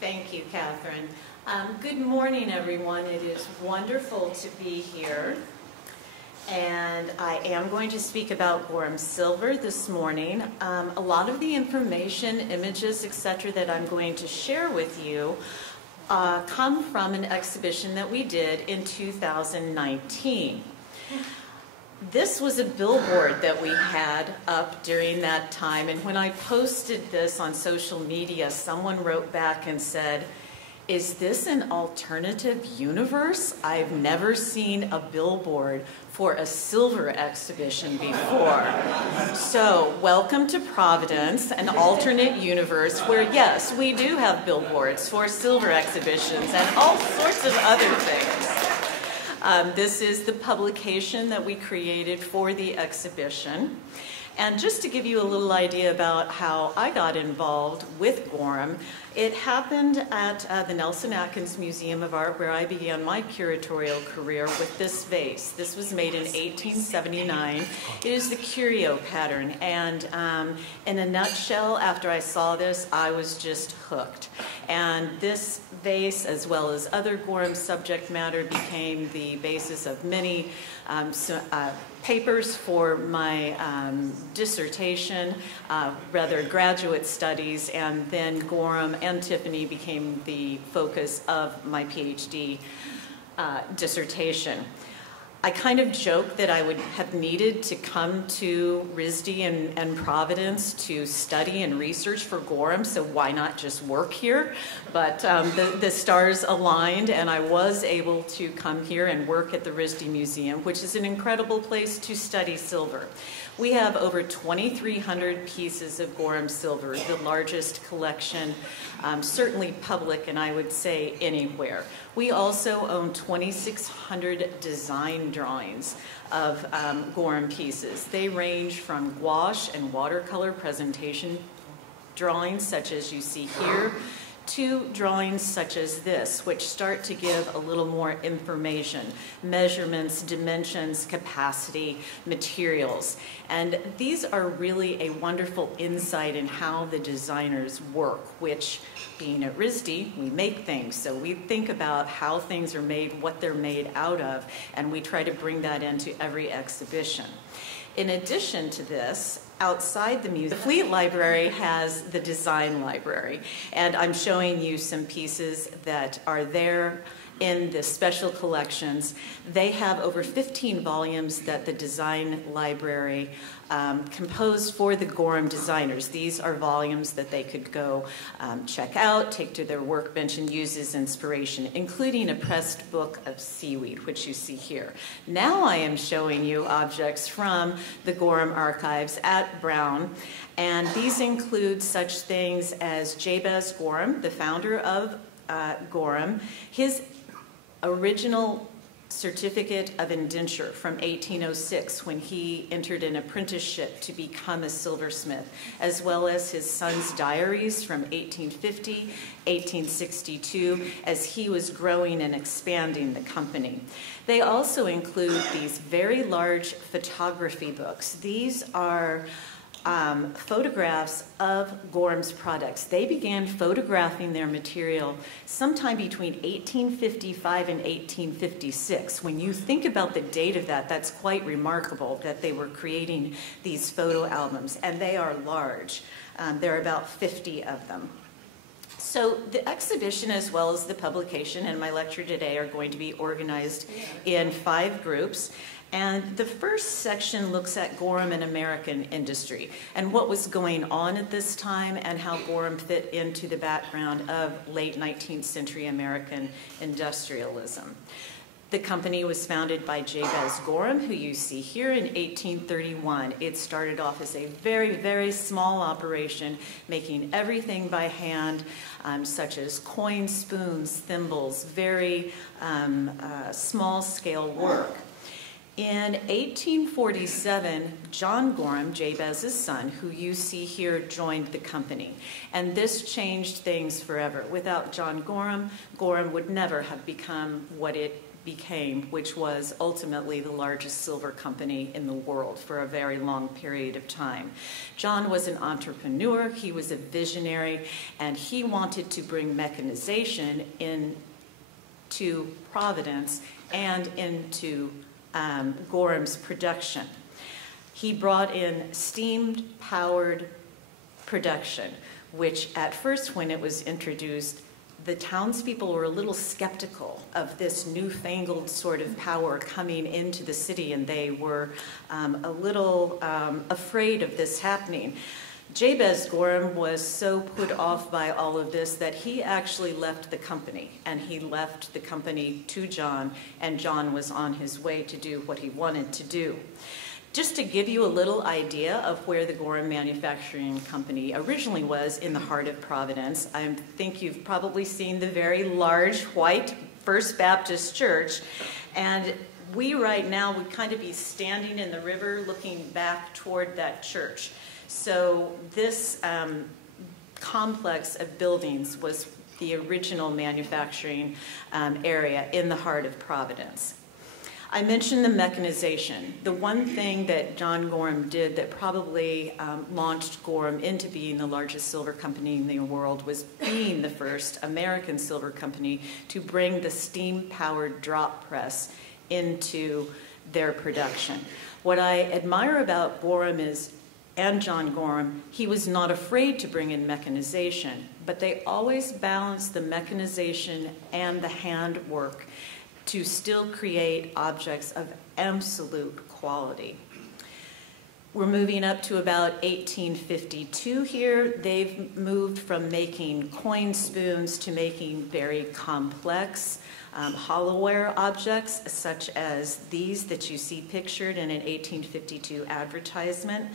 Thank you, Catherine. Good morning, everyone. It is wonderful to be here. And I am going to speak about Gorham silver this morning. A lot of the information, images, etc. that I'm going to share with you come from an exhibition that we did in 2019. This was a billboard that we had up during that time, and when I posted this on social media, someone wrote back and said, "Is this an alternative universe? I've never seen a billboard for a silver exhibition before." So, welcome to Providence, an alternate universe where, yes, we do have billboards for silver exhibitions and all sorts of other things. This is the publication that we created for the exhibition. And just to give you a little idea about how I got involved with Gorham, it happened at the Nelson Atkins Museum of Art, where I began my curatorial career with this vase. This was made in 1879. It is the curio pattern, and in a nutshell, after I saw this, I was just hooked. And this vase, as well as other Gorham subject matter, became the basis of many papers for my dissertation, rather graduate studies, and then Gorham and Tiffany became the focus of my PhD dissertation. I kind of joked that I would have needed to come to RISD and Providence to study and research for Gorham, so why not just work here? But the stars aligned, and I was able to come here and work at the RISD Museum, which is an incredible place to study silver. We have over 2,300 pieces of Gorham silver, the largest collection, certainly public, and I would say anywhere. We also own 2,600 design drawings of Gorham pieces. They range from gouache and watercolor presentation drawings, such as you see here, to drawings such as this, which start to give a little more information, measurements, dimensions, capacity, materials. And these are really a wonderful insight in how the designers work, which, being at RISD, we make things. So we think about how things are made, what they're made out of, and we try to bring that into every exhibition. In addition to this, outside the museum, the Fleet Library has the Design Library, and I'm showing you some pieces that are there in the special collections. They have over 15 volumes that the Design Library composed for the Gorham designers. These are volumes that they could go check out, take to their workbench, and use as inspiration, including a pressed book of seaweed, which you see here. Now I am showing you objects from the Gorham archives at Brown, and these include such things as Jabez Gorham, the founder of Gorham, his original certificate of indenture from 1806 when he entered an apprenticeship to become a silversmith, as well as his son's diaries from 1850, 1862, as he was growing and expanding the company. They also include these very large photography books. These are photographs of Gorham's products. They began photographing their material sometime between 1855 and 1856. When you think about the date of that, that's quite remarkable that they were creating these photo albums, and they are large. There are about 50 of them. So the exhibition, as well as the publication and my lecture today, are going to be organized in 5 groups. And the first section looks at Gorham and American industry and what was going on at this time and how Gorham fit into the background of late 19th century American industrialism. The company was founded by Jabez Gorham, who you see here, in 1831. It started off as a very, very small operation, making everything by hand, such as coins, spoons, thimbles, very small-scale work. In 1847, John Gorham, Jabez's son, who you see here, joined the company. And this changed things forever. Without John Gorham, Gorham would never have become what it became, which was ultimately the largest silver company in the world for a very long period of time. John was an entrepreneur, he was a visionary, and he wanted to bring mechanization into Providence and into Gorham's production. He brought in steam-powered production, which at first when it was introduced, the townspeople were a little skeptical of this newfangled sort of power coming into the city, and they were a little afraid of this happening. Jabez Gorham was so put off by all of this that he actually left the company, and he left the company to John, and John was on his way to do what he wanted to do. Just to give you a little idea of where the Gorham Manufacturing Company originally was, in the heart of Providence, I think you've probably seen the very large white First Baptist Church, and we right now would kind of be standing in the river looking back toward that church. So this complex of buildings was the original manufacturing area in the heart of Providence. I mentioned the mechanization. The one thing that John Gorham did that probably launched Gorham into being the largest silver company in the world was being the first American silver company to bring the steam-powered drop press into their production. What I admire about Gorham and John Gorham, he was not afraid to bring in mechanization, but they always balanced the mechanization and the handwork to still create objects of absolute quality. We're moving up to about 1852 here. They've moved from making coin spoons to making very complex hollowware objects, such as these that you see pictured in an 1852 advertisement.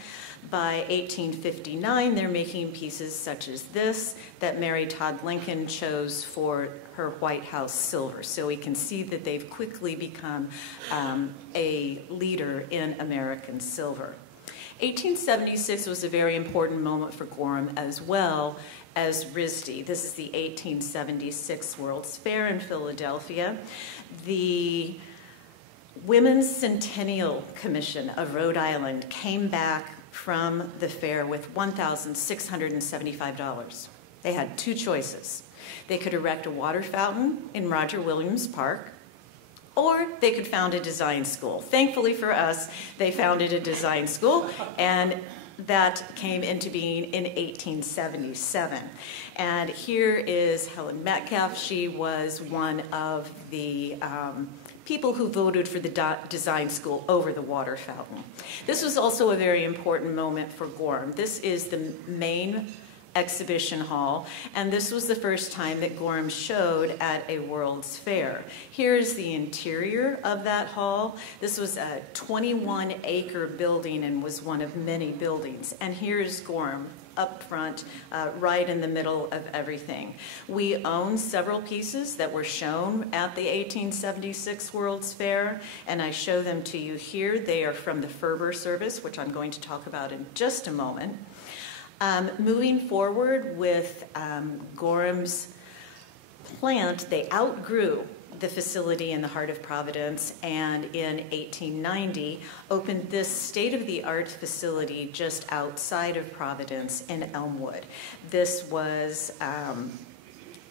By 1859, they're making pieces such as this that Mary Todd Lincoln chose for her White House silver. So we can see that they've quickly become a leader in American silver. 1876 was a very important moment for Gorham as well as RISD. This is the 1876 World's Fair in Philadelphia. The Women's Centennial Commission of Rhode Island came back from the fair with $1,675. They had two choices. They could erect a water fountain in Roger Williams Park, or they could found a design school. Thankfully for us, they founded a design school, and that came into being in 1877. And here is Helen Metcalf. She was one of the people who voted for the design school over the water fountain. This was also a very important moment for Gorham. This is the main exhibition hall, and this was the first time that Gorham showed at a World's Fair. Here's the interior of that hall. This was a 21-acre building and was one of many buildings. And here's Gorham up front, right in the middle of everything. We own several pieces that were shown at the 1876 World's Fair, and I show them to you here. They are from the Ferber service, which I'm going to talk about in just a moment. Moving forward with Gorham's plant, they outgrew the facility in the heart of Providence, and in 1890 opened this state-of-the-art facility just outside of Providence in Elmwood. This was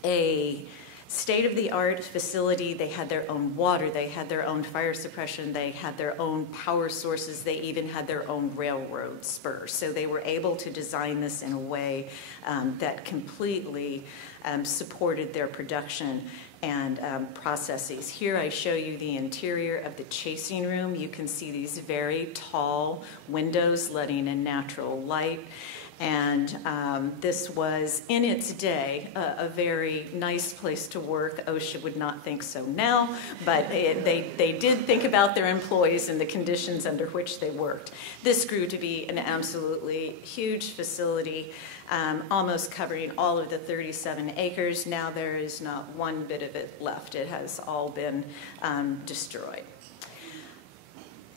a state-of-the-art facility. They had their own water, they had their own fire suppression, they had their own power sources, they even had their own railroad spurs. So they were able to design this in a way that completely supported their production and processes. Here I show you the interior of the chasing room. You can see these very tall windows letting in natural light. And this was, in its day, a very nice place to work. OSHA would not think so now, but they did think about their employees and the conditions under which they worked. This grew to be an absolutely huge facility, almost covering all of the 37 acres. Now there is not one bit of it left. It has all been destroyed.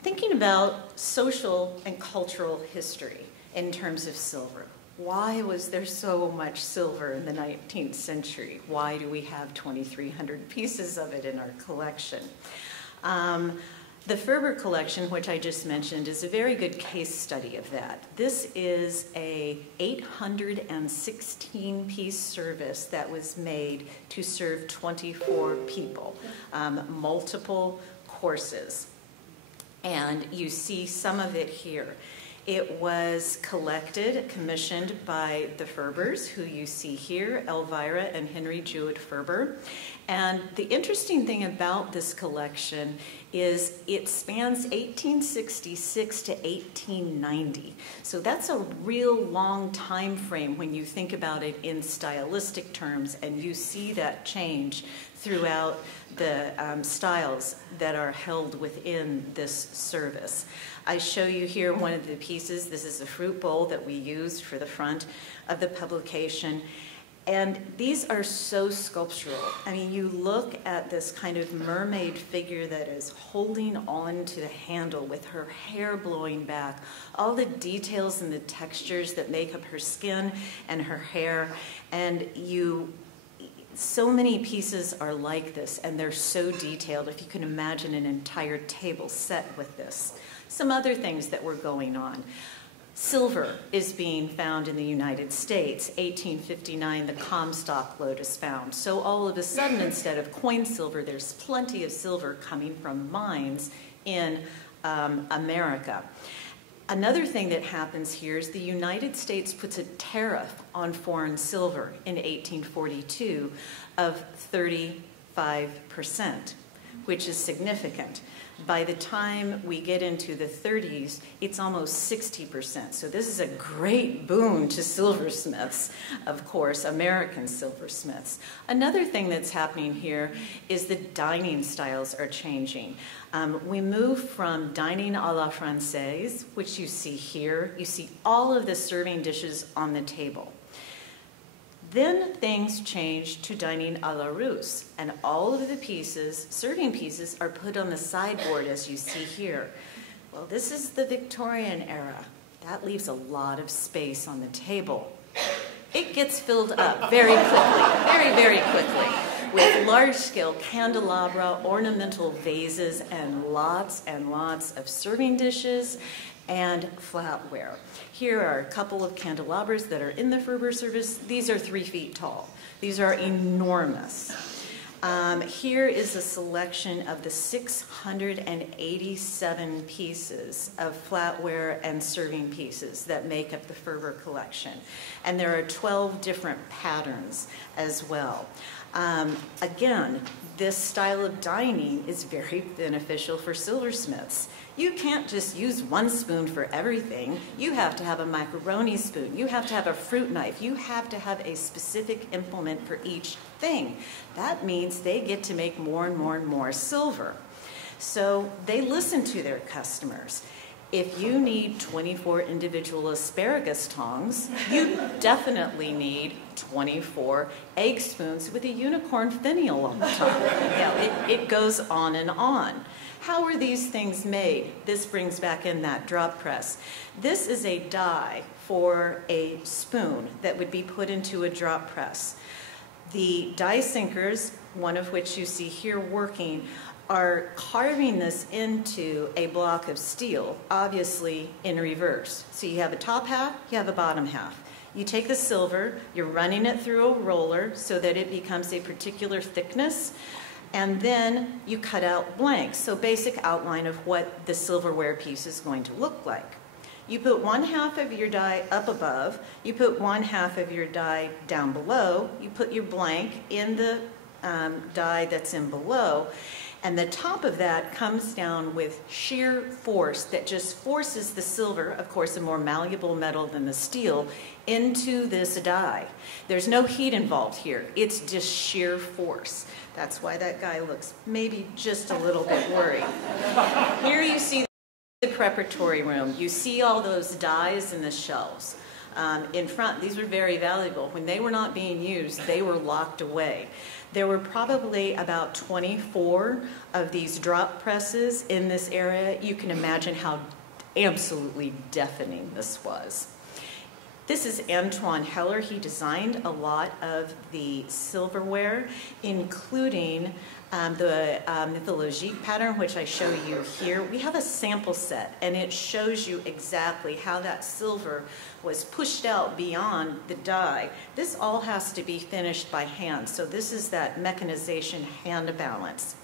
Thinking about social and cultural history in terms of silver. Why was there so much silver in the 19th century? Why do we have 2,300 pieces of it in our collection? The Ferber collection, which I just mentioned, is a very good case study of that. This is a 816-piece service that was made to serve 24 people, multiple courses. And you see some of it here. It was collected, commissioned by the Ferbers, who you see here, Elvira and Henry Jewett Ferber. And the interesting thing about this collection is it spans 1866 to 1890. So that's a real long time frame when you think about it in stylistic terms, and you see that change throughout the styles that are held within this service. I show you here one of the pieces. This is a fruit bowl that we used for the front of the publication. And these are so sculptural. I mean, you look at this kind of mermaid figure that is holding on to the handle with her hair blowing back, all the details and the textures that make up her skin and her hair. And so many pieces are like this, and they're so detailed. If you can imagine an entire table set with this. Some other things that were going on. Silver is being found in the United States. 1859, the Comstock lode is found. So all of a sudden, instead of coin silver, there's plenty of silver coming from mines in America. Another thing that happens here is the United States puts a tariff on foreign silver in 1842 of 35%, which is significant. By the time we get into the 30s, it's almost 60%. So this is a great boon to silversmiths, of course, American silversmiths. Another thing that's happening here is the dining styles are changing. We move from dining a la Française, which you see here. You see all of the serving dishes on the table. Then things change to dining a la Russe, and all of the pieces, serving pieces, are put on the sideboard as you see here. Well, this is the Victorian era. That leaves a lot of space on the table. It gets filled up very quickly, very quickly, with large-scale candelabra, ornamental vases, and lots of serving dishes and flatware. Here are a couple of candelabras that are in the Ferber service. These are 3 feet tall. These are enormous. Here is a selection of the 687 pieces of flatware and serving pieces that make up the Ferber collection. And there are 12 different patterns as well. Again, this style of dining is very beneficial for silversmiths. You can't just use one spoon for everything. You have to have a macaroni spoon. You have to have a fruit knife. You have to have a specific implement for each thing. That means they get to make more and more and more silver. So they listen to their customers. If you need 24 individual asparagus tongs, you definitely need 24 egg spoons with a unicorn finial on the top. It goes on and on. How are these things made? This brings back in that drop press. This is a die for a spoon that would be put into a drop press. The die sinkers, one of which you see here working, are carving this into a block of steel, obviously in reverse. So you have a top half, you have a bottom half. You take the silver, you're running it through a roller so that it becomes a particular thickness, and then you cut out blanks, so basic outline of what the silverware piece is going to look like. You put 1/2 of your die up above, you put 1/2 of your die down below, you put your blank in the die that's in below, and the top of that comes down with sheer force that just forces the silver, of course a more malleable metal than the steel, into this die. There's no heat involved here. It's just sheer force. That's why that guy looks maybe just a little bit worried. Here you see the preparatory room. You see all those dies in the shelves. In front, these were very valuable. When they were not being used, they were locked away. There were probably about 24 of these drop presses in this area. You can imagine how absolutely deafening this was. This is Antoine Heller. He designed a lot of the silverware, including the mythologique pattern, which I show you here. We have a sample set, and it shows you exactly how that silver was pushed out beyond the die. This all has to be finished by hand, so this is that mechanization hand balance.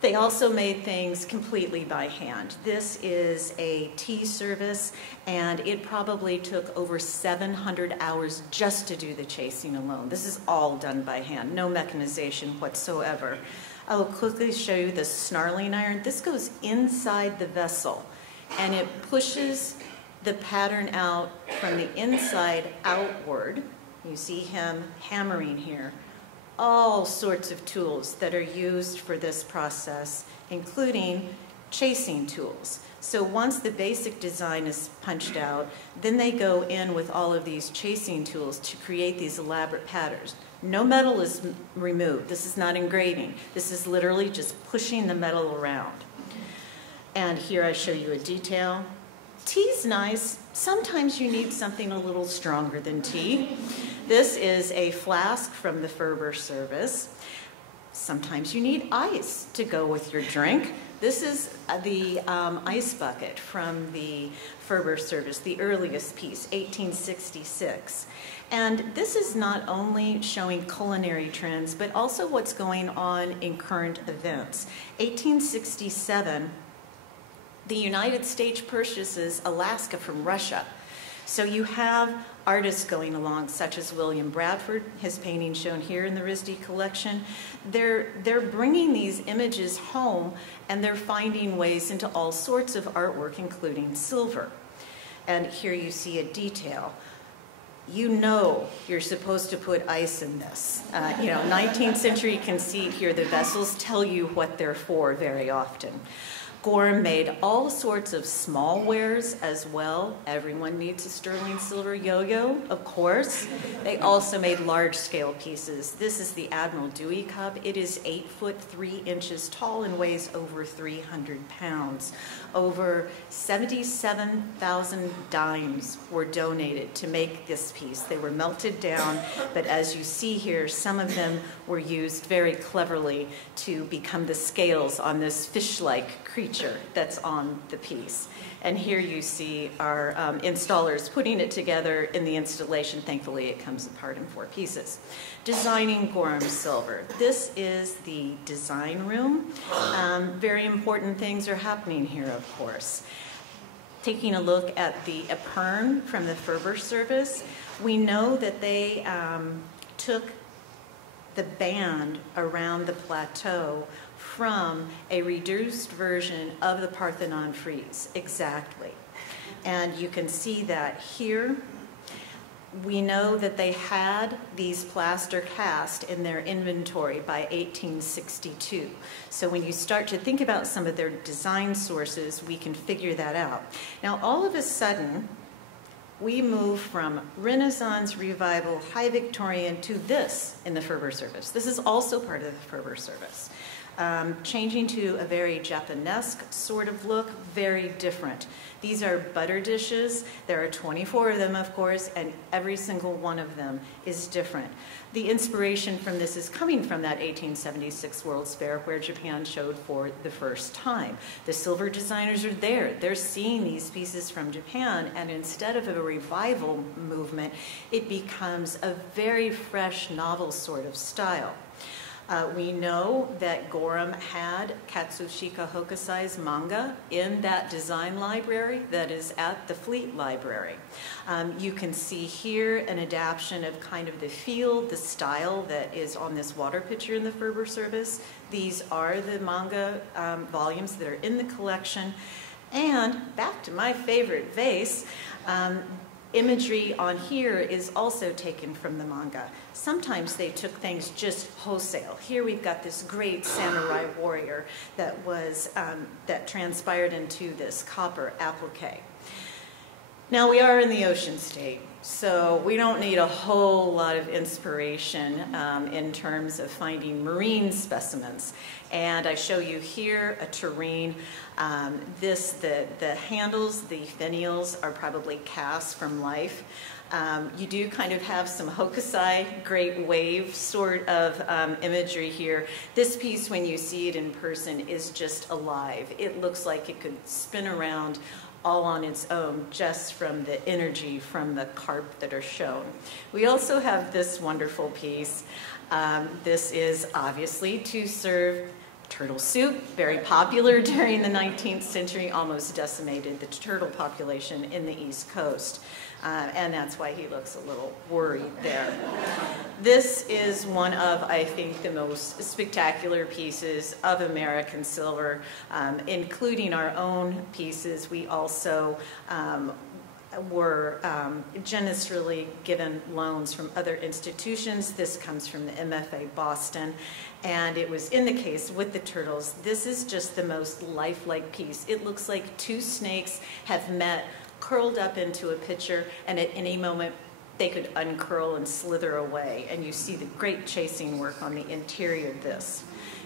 They also made things completely by hand. This is a tea service, and it probably took over 700 hours just to do the chasing alone. This is all done by hand, no mechanization whatsoever. I will quickly show you the snarling iron. This goes inside the vessel, and it pushes the pattern out from the inside outward. You see him hammering here. All sorts of tools that are used for this process, including chasing tools. So once the basic design is punched out, then they go in with all of these chasing tools to create these elaborate patterns. No metal is removed. This is not engraving. This is literally just pushing the metal around. And here I show you a detail. Tea's nice. Sometimes you need something a little stronger than tea. This is a flask from the Ferber service. Sometimes you need ice to go with your drink. This is the ice bucket from the Ferber service, the earliest piece, 1866. And this is not only showing culinary trends, but also what's going on in current events. 1867, the United States purchases Alaska from Russia. So you have artists going along, such as William Bradford, his painting shown here in the RISD collection. They're bringing these images home, and they're finding ways into all sorts of artwork, including silver. And here you see a detail. You know you're supposed to put ice in this. 19th century conceit here, the vessels tell you what they're for very often. Gorham made all sorts of small wares as well. Everyone needs a sterling silver yo-yo, of course. They also made large-scale pieces. This is the Admiral Dewey Cup. It is 8 foot 3 inches tall and weighs over 300 pounds. Over 77,000 dimes were donated to make this piece. They were melted down, but as you see here, some of them were used very cleverly to become the scales on this fish-like creature that's on the piece. And here you see our installers putting it together in the installation. Thankfully, it comes apart in 4 pieces. Designing Gorham silver. This is the design room. Very important things are happening here, of course. Taking a look at the apern from the Ferber service, we know that they took the band around the plateau from a reduced version of the Parthenon frieze, exactly. And you can see that here. We know that they had these plaster cast in their inventory by 1862. So when you start to think about some of their design sources, we can figure that out. Now, all of a sudden, we move from Renaissance, Revival, High Victorian to this in the Ferber service. This is also part of the Ferber service. Changing to a very Japanesque sort of look, very different. These are butter dishes. There are 24 of them, of course, and every single one of them is different. The inspiration from this is coming from that 1876 World's Fair where Japan showed for the first time. The silver designers are there. They're seeing these pieces from Japan, and instead of a revival movement, it becomes a very fresh, novel sort of style. We know that Gorham had Katsushika Hokusai's manga in that design library that is at the Fleet Library. You can see here an adaptation of kind of the feel, the style that is on this water picture in the Ferber service. These are the manga volumes that are in the collection. And back to my favorite vase, imagery on here is also taken from the manga. Sometimes they took things just wholesale. Here we've got this great samurai warrior that was that transpired into this copper applique. Now we are in the ocean state, so we don't need a whole lot of inspiration in terms of finding marine specimens. And I show you here a tureen. The handles, the finials, are probably cast from life. You do kind of have some hokusai, great wave sort of imagery here. This piece, when you see it in person, is just alive. It looks like it could spin around all on its own just from the energy from the carp that are shown. We also have this wonderful piece. This is obviously to serve turtle soup, very popular during the 19th century, almost decimated the turtle population in the East Coast. And that's why he looks a little worried there. This is one of, I think, the most spectacular pieces of American silver, including our own pieces. We also were generously given loans from other institutions. This comes from the MFA Boston, and it was in the case with the turtles. This is just the most lifelike piece. It looks like two snakes have met, curled up into a pitcher, and at any moment they could uncurl and slither away. And you see the great chasing work on the interior of this.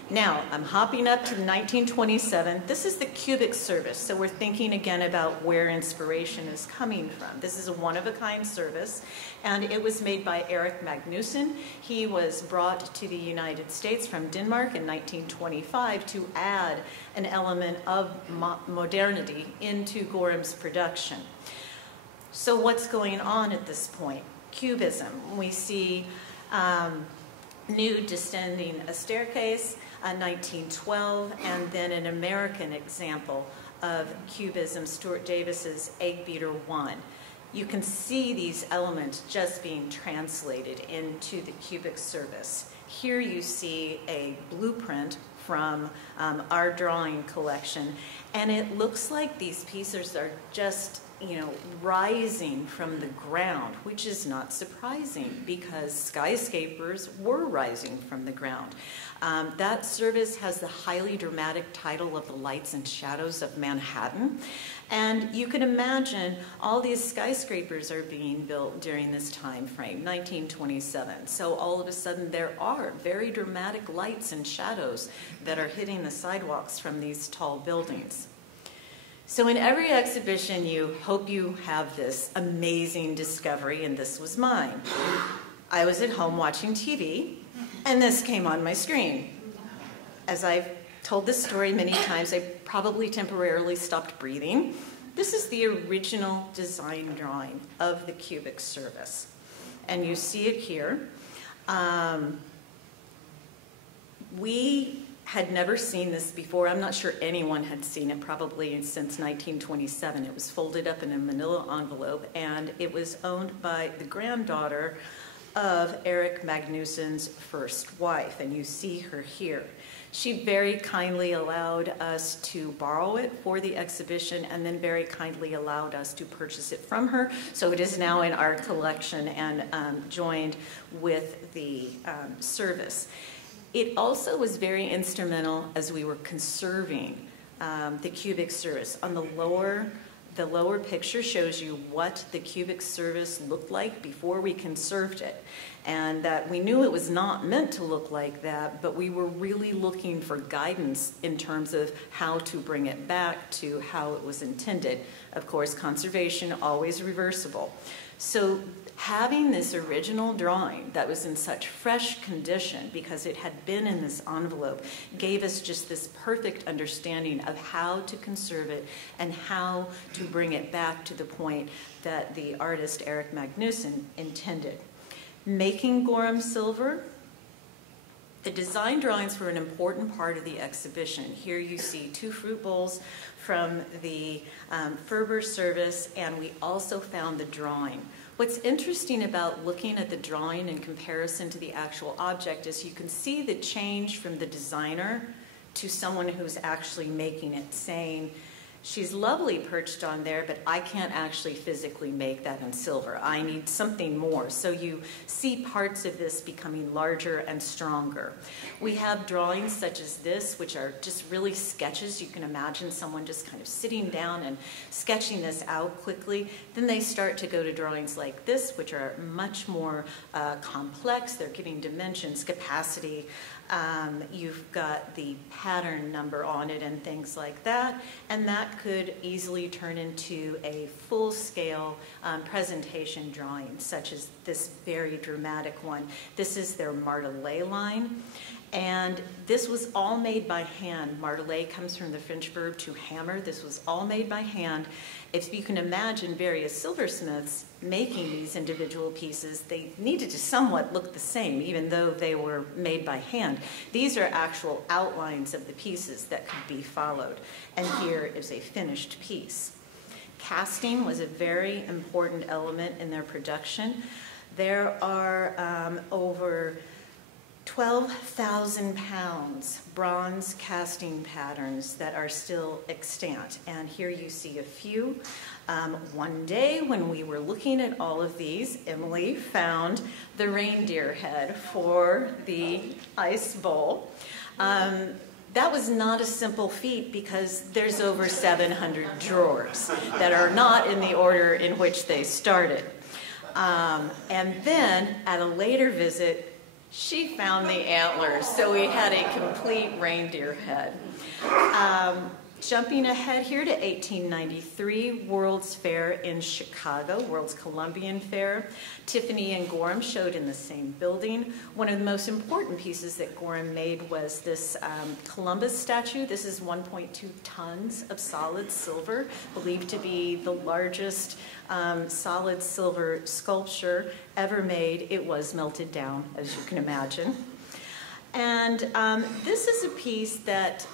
Now, I'm hopping up to 1927. This is the cubic service, so we're thinking again about where inspiration is coming from. This is a one-of-a-kind service, and it was made by Erik Magnusson. He was brought to the United States from Denmark in 1925 to add an element of modernity into Gorham's production. So what's going on at this point? Cubism. We see nude descending a staircase, 1912, and then an American example of Cubism, Stuart Davis's Egg Beater 1. You can see these elements just being translated into the cubic service. Here you see a blueprint from our drawing collection, and it looks like these pieces are just rising from the ground, which is not surprising because skyscrapers were rising from the ground. That service has the highly dramatic title of The Lights and Shadows of Manhattan. And you can imagine all these skyscrapers are being built during this time frame, 1927. So all of a sudden there are very dramatic lights and shadows that are hitting the sidewalks from these tall buildings. So in every exhibition, you hope you have this amazing discovery, and this was mine. I was at home watching TV, and this came on my screen. As I've told this story many times, I probably temporarily stopped breathing. This is the original design drawing of the cubic service, and you see it here. We had never seen this before. I'm not sure anyone had seen it probably since 1927. It was folded up in a manila envelope, and it was owned by the granddaughter of Erik Magnusson's first wife, and you see her here. She very kindly allowed us to borrow it for the exhibition and then very kindly allowed us to purchase it from her. So it is now in our collection and joined with the service. It also was very instrumental as we were conserving the cubic service. On the lower picture shows you what the cubic service looked like before we conserved it. And that we knew it was not meant to look like that, but we were really looking for guidance in terms of how to bring it back to how it was intended. Of course, conservation, always reversible. So having this original drawing that was in such fresh condition because it had been in this envelope gave us just this perfect understanding of how to conserve it and how to bring it back to the point that the artist Erik Magnusson intended. Making Gorham silver, the design drawings were an important part of the exhibition. Here you see two fruit bowls from the Ferber service, and we also found the drawing. What's interesting about looking at the drawing in comparison to the actual object is you can see the change from the designer to someone who's actually making it, saying, she's lovely perched on there, but I can't actually physically make that in silver. I need something more. So you see parts of this becoming larger and stronger. We have drawings such as this, which are just really sketches. You can imagine someone just kind of sitting down and sketching this out quickly. Then they start to go to drawings like this, which are much more complex. They're giving dimensions, capacity. You've got the pattern number on it and things like that. And that could easily turn into a full-scale presentation drawing, such as this very dramatic one. This is their martelet line. And this was all made by hand. Martelet comes from the French verb to hammer. This was all made by hand. If you can imagine various silversmiths making these individual pieces, they needed to somewhat look the same, even though they were made by hand. These are actual outlines of the pieces that could be followed. And here is a finished piece. Casting was a very important element in their production. There are over 12,000 pounds bronze casting patterns that are still extant. And here you see a few. One day when we were looking at all of these, Emily found the reindeer head for the ice bowl. That was not a simple feat because there's over 700 drawers that are not in the order in which they started. And then at a later visit, she found the antlers, so we had a complete reindeer head. Jumping ahead here to 1893, World's Fair in Chicago, World's Columbian Fair. Tiffany and Gorham showed in the same building. One of the most important pieces that Gorham made was this Columbus statue. This is 1.2 tons of solid silver, believed to be the largest solid silver sculpture ever made. It was melted down, as you can imagine. And this is a piece that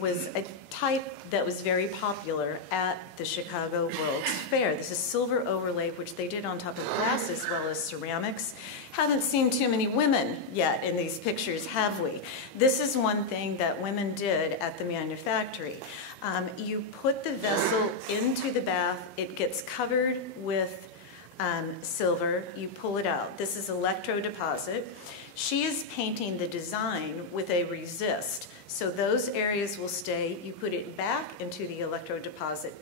was a type that was very popular at the Chicago World's Fair. This is silver overlay, which they did on top of glass as well as ceramics. Haven't seen too many women yet in these pictures, have we? This is one thing that women did at the manufactory. You put the vessel into the bath, it gets covered with silver, you pull it out. This is electrodeposit. She is painting the design with a resist. So those areas will stay. You put it back into the electrodeposit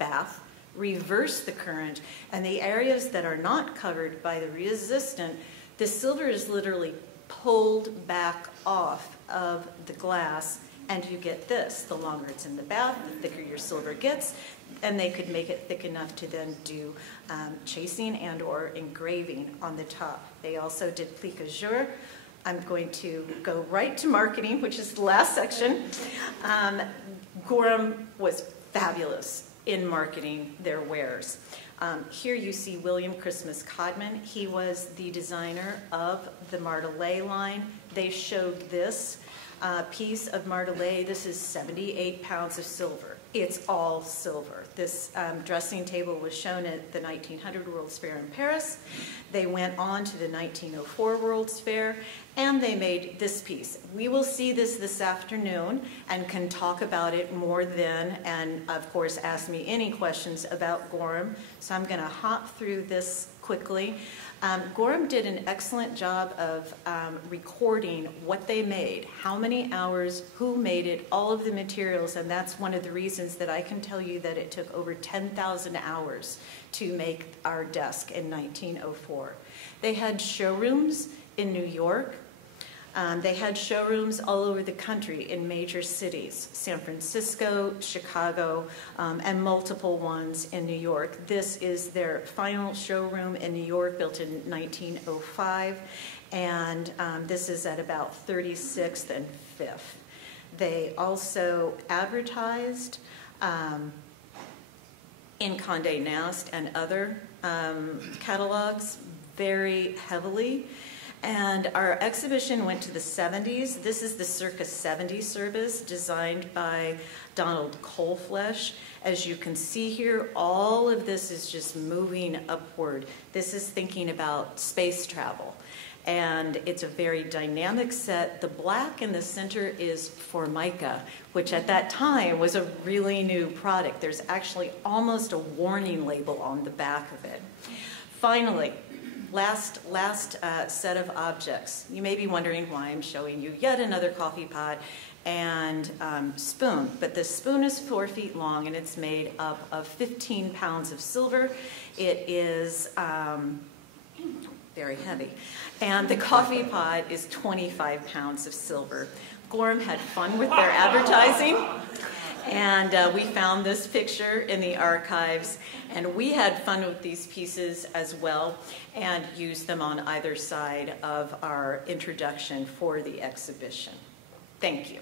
bath, reverse the current, and the areas that are not covered by the resistant, the silver is literally pulled back off of the glass, and you get this. The longer it's in the bath, the thicker your silver gets, and they could make it thick enough to then do chasing and or engraving on the top. They also did plique jour. I'm going to go right to marketing, which is the last section. Gorham was fabulous in marketing their wares. Here you see William Christmas Codman. He was the designer of the martelet line. They showed this piece of martelet. This is 78 pounds of silver. It's all silver. This dressing table was shown at the 1900 World's Fair in Paris. They went on to the 1904 World's Fair, and they made this piece. We will see this afternoon and can talk about it more then, and of course ask me any questions about Gorham. So I'm going to hop through this quickly. Gorham did an excellent job of recording what they made, how many hours, who made it, all of the materials, and that's one of the reasons that I can tell you that it took over 10,000 hours to make our desk in 1904. They had showrooms in New York. They had showrooms all over the country in major cities, San Francisco, Chicago, and multiple ones in New York. This is their final showroom in New York, built in 1905, and this is at about 36th and 5th. They also advertised in Condé Nast and other catalogs very heavily. And our exhibition went to the 70s. This is the circa 70 service designed by Donald Coleflesh. As you can see here, all of this is just moving upward. This is thinking about space travel. And it's a very dynamic set. The black in the center is Formica, which at that time was a really new product. There's actually almost a warning label on the back of it. Finally, last set of objects. You may be wondering why I'm showing you yet another coffee pot and spoon. But this spoon is 4 feet long, and it's made up of 15 pounds of silver. It is very heavy. And the coffee pot is 25 pounds of silver. Gorham had fun with their advertising. And we found this picture in the archives, and we had fun with these pieces as well and used them on either side of our introduction for the exhibition. Thank you.